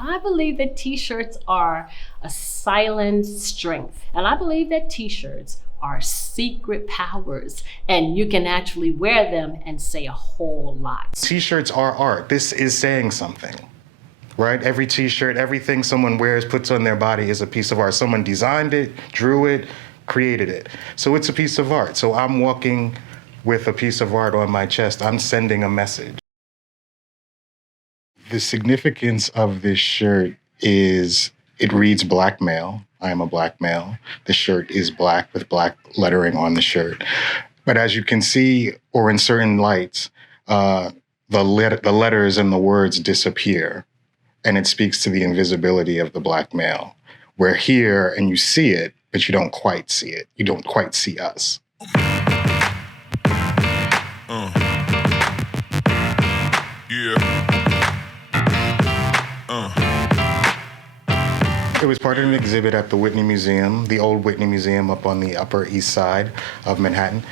I believe that t-shirts are a silent strength. And I believe that t-shirts are secret powers, and you can actually wear them and say a whole lot. T-shirts are art. This is saying something, right? Every t-shirt, everything someone wears, puts on their body is a piece of art. Someone designed it, drew it, created it. So it's a piece of art. So I'm walking with a piece of art on my chest. I'm sending a message. The significance of this shirt is it reads black male. I am a black male. The shirt is black with black lettering on the shirt. But as you can see, or in certain lights, the letters and the words disappear. And it speaks to the invisibility of the black male. We're here and you see it, but you don't quite see it. You don't quite see us. It was part of an exhibit at the Whitney Museum, the old Whitney Museum up on the Upper East Side of Manhattan.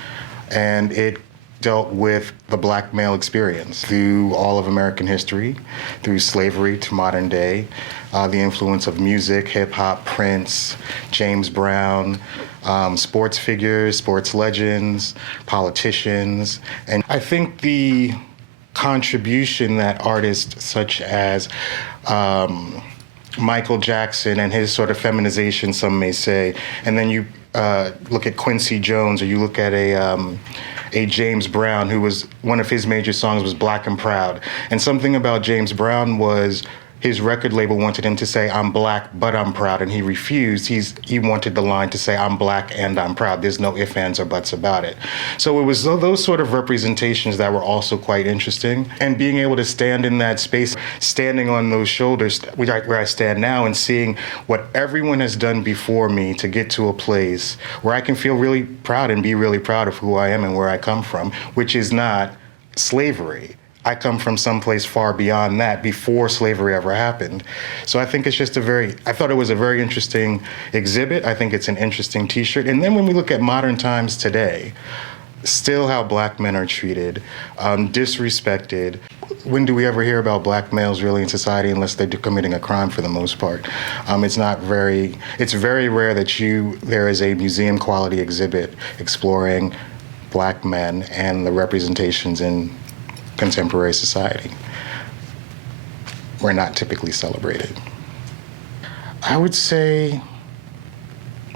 And it dealt with the black male experience through all of American history, through slavery to modern day, the influence of music, hip hop, Prince, James Brown, sports figures, sports legends, politicians. And I think the contribution that artists such as Michael Jackson and his sort of feminization, some may say, and then you look at Quincy Jones, or you look at a James Brown, who was, one of his major songs was Black and Proud. And something about James Brown was his record label wanted him to say, I'm black, but I'm proud, and he refused. He wanted the line to say, I'm black and I'm proud. There's no ifs, ands, or buts about it. So it was those sort of representations that were also quite interesting. And being able to stand in that space, standing on those shoulders, where I stand now, and seeing what everyone has done before me to get to a place where I can feel really proud and be really proud of who I am and where I come from, which is not slavery. I come from someplace far beyond that, before slavery ever happened. So I think it's just I thought it was a very interesting exhibit. I think it's an interesting t-shirt. And then when we look at modern times today, still how black men are treated, disrespected. When do we ever hear about black males really in society unless they're committing a crime for the most part? It's very rare that there is a museum quality exhibit exploring black men and the representations in contemporary society. We're not typically celebrated. I would say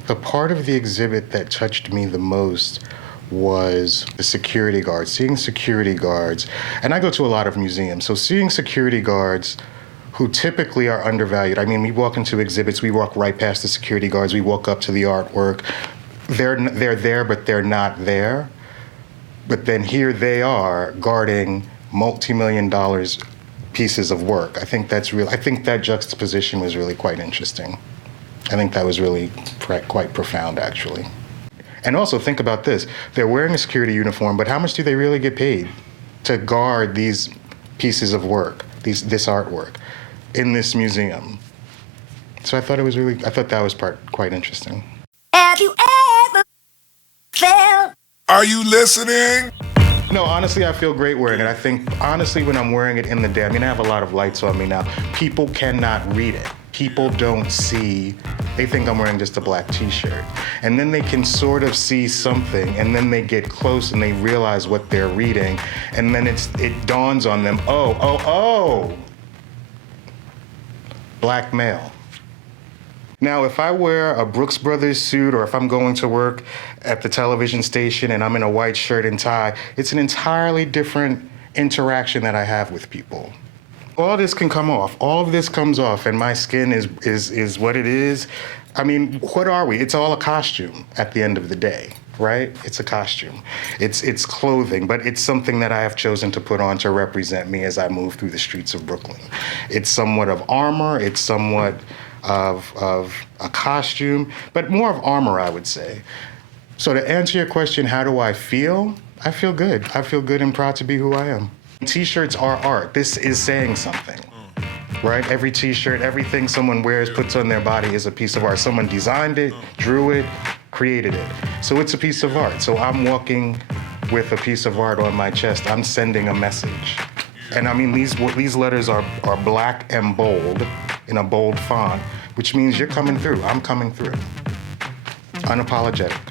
the part of the exhibit that touched me the most was the security guards, seeing security guards. And I go to a lot of museums, so seeing security guards who typically are undervalued. I mean, we walk into exhibits, we walk right past the security guards, we walk up to the artwork. They're there, but they're not there. But then here they are guarding multi-million dollars pieces of work. I think that juxtaposition was really quite interesting. I think that was really quite profound, actually. And also think about this. They're wearing a security uniform, but how much do they really get paid to guard these pieces of work, this artwork in this museum? So I thought that was quite interesting. Have you ever felt? Are you listening? No, honestly, I feel great wearing it. I think, honestly, when I'm wearing it in the day, I mean, I have a lot of lights on me now. People cannot read it. People don't see, they think I'm wearing just a black t-shirt. And then they can sort of see something, and then they get close and they realize what they're reading, and then it dawns on them, oh, black male. Now, if I wear a Brooks Brothers suit, or if I'm going to work at the television station and I'm in a white shirt and tie, it's an entirely different interaction that I have with people. All this can come off. All of this comes off, and my skin is what it is. I mean, what are we? It's all a costume at the end of the day, right? It's a costume. It's clothing, but it's something that I have chosen to put on to represent me as I move through the streets of Brooklyn. It's somewhat of armor. It's somewhat of a costume, but more of armor, I would say. So to answer your question, how do I feel? I feel good. I feel good and proud to be who I am. T-shirts are art. This is saying something, right? Every t-shirt, everything someone wears, puts on their body is a piece of art. Someone designed it, drew it, created it. So it's a piece of art. So I'm walking with a piece of art on my chest. I'm sending a message. And I mean, these letters are black and bold in a bold font, which means you're coming through. I'm coming through. Unapologetic.